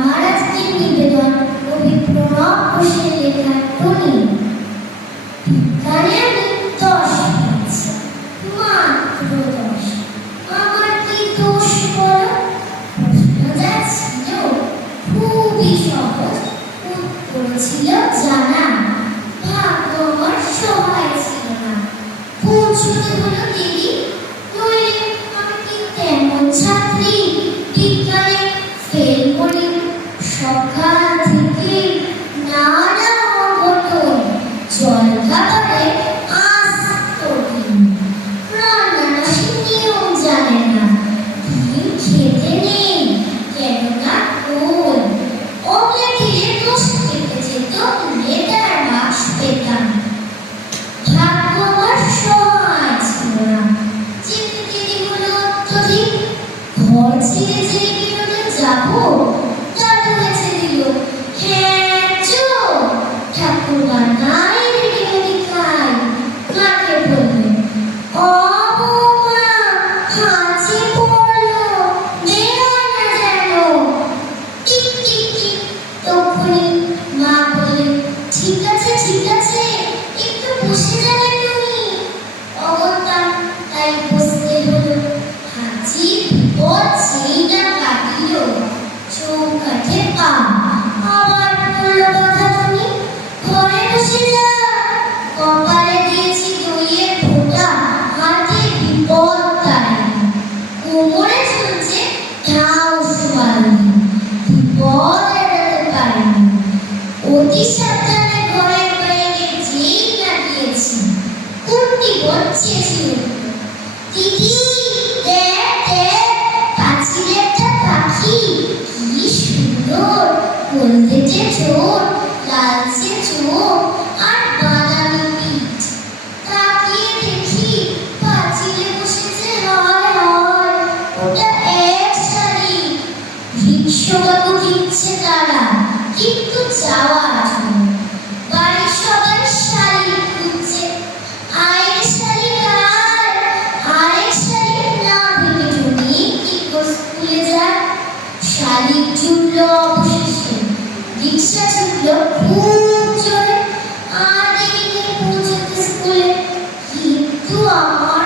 আমার আজকের নিবেদন কবি প্রণব ঘোষের লেখা টনি। বিজ্ঞানে আমি 10 পেয়েছি, মাত্র 10। আমার কি দোষ বলো? প্রশ্ন যা ছিল খুবই সহজ, উত্তর ছিল জানা। ভাগ্য আমার সহায় ছিল না, পৌঁছতে হলো দেরি, নইলে আমি কি তেমন ছাত্রী বিজ্ঞানে ফেল করি। সকাল থেকে নানা অঘটন, জলখাবারে আস্ত ডিম, রান্নাটা সে নিয়ম জানে না, ডিম খেতে নেই কেননা গোল, অমলেট দিলে দোষ কেটে যেত, লেটার বাক্স পেতাম। ভাগ্য আমার সহায় ছিল না, যেতে দেরি হলো অত্যধিক। ঘর ছেড়ে যে বেরোতে যাবো, দাদু এসে দিল, হ্যাঁ চো, ঠাকুরমা নাই রেডি খাই। মাকে বললেন, ও বৌমা, হাঁচি পড়লো, বের হয় না যেন। টিক টিক টিক, তখনই মা বললেন, ঠিক আছে ঠিক আছে, একটু বসে যাবে তুমি। অগত্যা তাই বসতে হলো। হাঁচির বিপদ যেই না কাটিল, চৌকাঠে পা আবার পড়লো কথা তুমি, ঘরে বসে যা। কপালে দিয়েছি দইয়ের ফোঁটা, হাতে বিপদ তাড়াই, কোমরে ঝুলছে ঢাউ সোয়ালি, বিপদ এড়াতে পারিনি। অতি সাবধানে ঘরের বাইরে যেই না গিয়েছি, কুন্তি বলছে দিদি দেখ দেখ, পাঁচিলে একটা পাখি, কি সুন্দর, হলদেটে ঠোঁট, লালচে চোখ আর বাদামি পিঠ। তাকিয়ে দেখি পাঁচিলে বসেছে, হায় হায়, ওটা এক শালিক। ভিক্ষবাবু দিচ্ছে তারা, কিন্তু যাওয়ার জন্য। বাড়ির সবাই শালিক খুঁজছে, আয়ের শালিক আয়, আরেক শালিক না ভেবে তুমি কি স্কুলে যায়। শালিক জুটলো অবশেষে, রিক্সা ছুটলো খুব জোরে, আর দেরি নেই পৌঁছতে স্কুলে। কিন্তু আমার